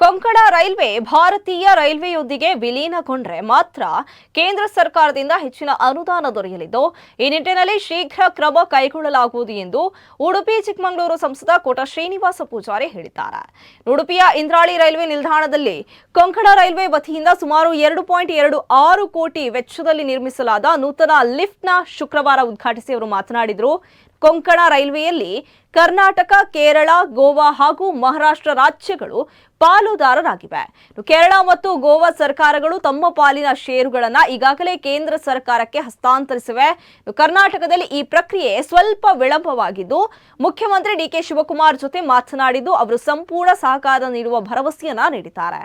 Konkan railway ಭಾರತೀಯ ರೈಲ್ವೆಯೊಂದಿಗೆ ವಿಲೀನಗೊಂಡ್ರೆ ಮಾತ್ರ ಕೇಂದ್ರ ಸರ್ಕಾರದಿಂದ ಹೆಚ್ಚಿನ ಅನುದಾನ ದೊರೆಯಲಿದ್ದು ಈ ನಿಟ್ಟಿನಲ್ಲಿ ಶೀಘ್ರ ಕ್ರಮ ಕೈಗೊಳ್ಳಲಾಗುವುದು ಎಂದು ಉಡುಪಿ ಚಿಕ್ಕಮಗಳೂರು ಸಂಸದ ಕೋಟ ಶ್ರೀನಿವಾಸ ಪೂಜಾರಿ ಹೇಳಿದ್ದಾರೆ. ಉಡುಪಿಯ ಇಂದ್ರಾಳಿ ರೈಲ್ವೆ ನಿಲ್ದಾಣದಲ್ಲಿ ಕೊಂಕಣ ರೈಲ್ವೆ ವತಿಯಿಂದ ಸುಮಾರು 2.26 ಕೋಟಿ ವೆಚ್ಚದಲ್ಲಿ ನಿರ್ಮಿಸಲಾದ ನೂತನ ಲಿಫ್ಟ್ನ ಶುಕ್ರವಾರ ಉದ್ಘಾಟಿಸಿ ಅವರು ಮಾತನಾಡಿದರು. ಕೊಂಕಣ ರೈಲ್ವೆಯಲ್ಲಿ ಕರ್ನಾಟಕ, ಕೇರಳ, ಗೋವಾ ಹಾಗೂ ಮಹಾರಾಷ್ಟ್ರ ರಾಜ್ಯಗಳು ಪಾಲುದಾರರಾಗಿವೆ. ಕೇರಳ ಮತ್ತು ಗೋವಾ ಸರ್ಕಾರಗಳು ತಮ್ಮ ಪಾಲಿನ ಷೇರುಗಳನ್ನು ಈಗಾಗಲೇ ಕೇಂದ್ರ ಸರ್ಕಾರಕ್ಕೆ ಹಸ್ತಾಂತರಿಸಿವೆ. ಕರ್ನಾಟಕದಲ್ಲಿ ಈ ಪ್ರಕ್ರಿಯೆ ಸ್ವಲ್ಪ ವಿಳಂಬವಾಗಿದ್ದು ಮುಖ್ಯಮಂತ್ರಿ ಡಿಕೆ ಶಿವಕುಮಾರ್ ಜೊತೆ ಮಾತನಾಡಿದ್ದು ಅವರು ಸಂಪೂರ್ಣ ಸಹಕಾರ ನೀಡುವ ಭರವಸೆಯನ್ನ ನೀಡಿದ್ದಾರೆ.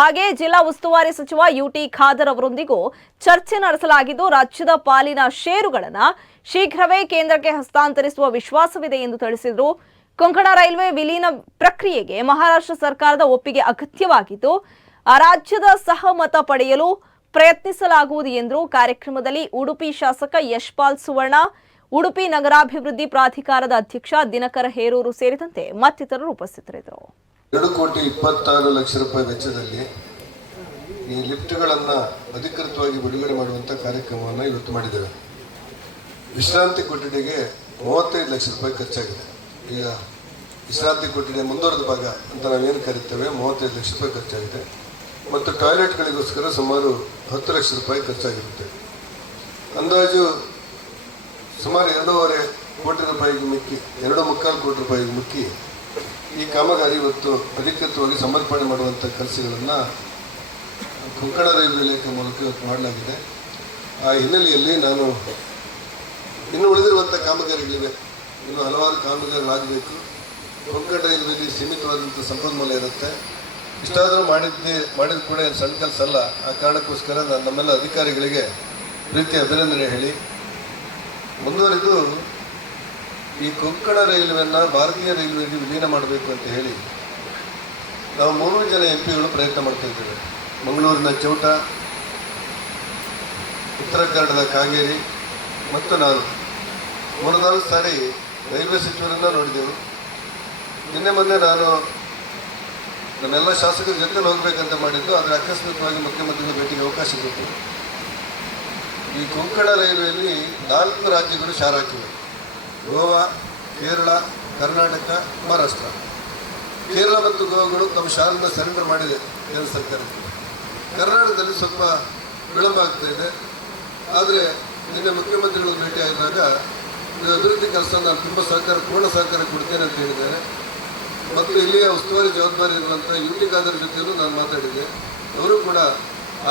ಹಾಗೆ ಜಿಲ್ಲಾ ಉಸ್ತುವಾರಿ ಸಚಿವ ಯುಟಿ ಖಾದರ್ ಅವರೊಂದಿಗೂ ಚರ್ಚೆ ನಡೆಸಲಾಗಿದ್ದು ರಾಜ್ಯದ ಪಾಲಿನ ಷೇರುಗಳನ್ನು ಶೀಘ್ರವೇ ಕೇಂದ್ರಕ್ಕೆ ಹಸ್ತಾಂತರಿಸುವ ವಿಶ್ವಾಸವಿದೆ ಎಂದು ತಿಳಿಸಿದರು. ಕೊಂಕಣ ರೈಲ್ವೆ ವಿಲೀನ ಪ್ರಕ್ರಿಯೆಗೆ ಮಹಾರಾಷ್ಟ್ರ ಸರ್ಕಾರದ ಒಪ್ಪಿಗೆ ಅಗತ್ಯವಾಗಿದ್ದು ಆ ರಾಜ್ಯದ ಸಹಮತ ಪಡೆಯಲು ಪ್ರಯತ್ನಿಸಲಾಗುವುದು ಎಂದರು. ಕಾರ್ಯಕ್ರಮದಲ್ಲಿ ಉಡುಪಿ ಶಾಸಕ ಯಶ್ಪಾಲ್ ಸುವರ್ಣ, ಉಡುಪಿ ನಗರಾಭಿವೃದ್ಧಿ ಪ್ರಾಧಿಕಾರದ ಅಧ್ಯಕ್ಷ ದಿನಕರ ಹೇರೂರು ಸೇರಿದಂತೆ ಮತ್ತಿತರರು ಉಪಸ್ಥಿತರಿದ್ದರು. 2.26 ಲಕ್ಷ ರೂಪಾಯಿ ವೆಚ್ಚದಲ್ಲಿ ಈ ಲಿಫ್ಟ್ಗಳನ್ನು ಅಧಿಕೃತವಾಗಿ ಬಿಡುಗಡೆ ಮಾಡುವಂಥ ಕಾರ್ಯಕ್ರಮವನ್ನು ಇವತ್ತು ಮಾಡಿದ್ದೇವೆ. ವಿಶ್ರಾಂತಿ ಕೊಠಡಿಗೆ 35 ಲಕ್ಷ ರೂಪಾಯಿ ಖರ್ಚಾಗಿದೆ. ಈಗ ವಿಶ್ರಾಂತಿ ಕೊಠಡಿಯ ಮುಂದುವರೆದ ಭಾಗ ಅಂತ ನಾವೇನು ಕರಿತೇವೆ 35 ಲಕ್ಷ ರೂಪಾಯಿ ಖರ್ಚಾಗಿದೆ. ಮತ್ತು ಟಾಯ್ಲೆಟ್ಗಳಿಗೋಸ್ಕರ ಸುಮಾರು 10 ಲಕ್ಷ ರೂಪಾಯಿ ಖರ್ಚಾಗಿರುತ್ತೆ. ಅಂದಾಜು ಸುಮಾರು 2.25 ಕೋಟಿ ರೂಪಾಯಿಗೆ ಮಿಕ್ಕಿ 2.25 ಕೋಟಿ ರೂಪಾಯಿಗೆ ಮುಕ್ಕಿ ಈ ಕಾಮಗಾರಿ ಇವತ್ತು ಅಧಿಕೃತವಾಗಿ ಸಮರ್ಪಣೆ ಮಾಡುವಂಥ ಕೆಲಸಗಳನ್ನು ಕೊಂಕಣ ರೈಲ್ವೆ ಇಲಾಖೆ ಮೂಲಕ ಇವತ್ತು ಮಾಡಲಾಗಿದೆ. ಆ ಹಿನ್ನೆಲೆಯಲ್ಲಿ ನಾನು ಇನ್ನು ಉಳಿದಿರುವಂಥ ಕಾಮಗಾರಿಗಳಿವೆ, ಇನ್ನು ಹಲವಾರು ಕಾಮಗಾರಿಗಳಾಗಬೇಕು. ಕೊಂಕಣ ರೈಲ್ವೆಯಲ್ಲಿ ಸೀಮಿತವಾದಂಥ ಸಂಪನ್ಮೂಲ ಇರುತ್ತೆ. ಇಷ್ಟಾದರೂ ಮಾಡಿದ ಕೂಡ ಏನು ಸಣ್ಣ ಕೆಲಸ ಅಲ್ಲ. ಆ ಕಾರಣಕ್ಕೋಸ್ಕರ ನಾನು ನಮ್ಮೆಲ್ಲ ಅಧಿಕಾರಿಗಳಿಗೆ ಪ್ರೀತಿಯ ಅಭಿನಂದನೆ ಹೇಳಿ ಮುಂದುವರಿದು ಈ ಕೊಂಕಣ ರೈಲ್ವೆಯನ್ನು ಭಾರತೀಯ ರೈಲ್ವೆಗೆ ವಿಲೀನ ಮಾಡಬೇಕು ಅಂತ ಹೇಳಿ ನಾವು 3 ಜನ MP ಪ್ರಯತ್ನ ಮಾಡ್ತಾ ಇದ್ದೇವೆ. ಮಂಗಳೂರಿನ ಚೌಟ, ಉತ್ತರ ಕನ್ನಡದ ಕಾಗೇರಿ ಮತ್ತು ನಾನು 3-4 ಸಾರಿ ರೈಲ್ವೆ ಸಚಿವರನ್ನ ನೋಡಿದೆವು. ನಿನ್ನೆ ಮೊನ್ನೆ ನಾನು ನಮ್ಮೆಲ್ಲ ಶಾಸಕರ ಜೊತೆ ಹೋಗಬೇಕಂತ ಮಾಡಿದ್ದು, ಆದರೆ ಆಕಸ್ಮಿಕವಾಗಿ ಮುಖ್ಯಮಂತ್ರಿಗಳ ಭೇಟಿಗೆ ಅವಕಾಶ ಕೊಟ್ಟು ಈ ಕೊಂಕಣ ರೈಲ್ವೆಯಲ್ಲಿ 4 ರಾಜ್ಯಗಳು ಶಾರ್ ಹಾಕಿವೆ: ಗೋವಾ, ಕೇರಳ, ಕರ್ನಾಟಕ, ಮಹಾರಾಷ್ಟ್ರ. ಕೇರಳ ಮತ್ತು ಗೋವಾಗಳು ತಮ್ಮ ಶಾರನ್ನು ಸರೆಂಡರ್ ಮಾಡಿದೆ ಕೇಂದ್ರ ಸರ್ಕಾರಕ್ಕೆ. ಕರ್ನಾಟಕದಲ್ಲಿ ಸ್ವಲ್ಪ ವಿಳಂಬ ಆಗ್ತಾ ಇದೆ. ಆದರೆ ನಿನ್ನೆ ಮುಖ್ಯಮಂತ್ರಿಗಳು ಭೇಟಿ ಆಗಿದ್ದಾಗ ಅಭಿವೃದ್ಧಿ ಕೆಲಸ ನಾನು ತುಂಬ ಪೂರ್ಣ ಸಹಕಾರ ಕೊಡ್ತೇನೆ ಅಂತ ಹೇಳಿದ್ದಾರೆ. ಮತ್ತು ಇಲ್ಲಿಯ ಉಸ್ತುವಾರಿ ಜವಾಬ್ದಾರಿ ಇರುವಂಥ ಯುಟಿ ಖಾದರ್ ಜೊತೆಯೂ ನಾನು ಮಾತಾಡಿದ್ದೆ. ಅವರು ಕೂಡ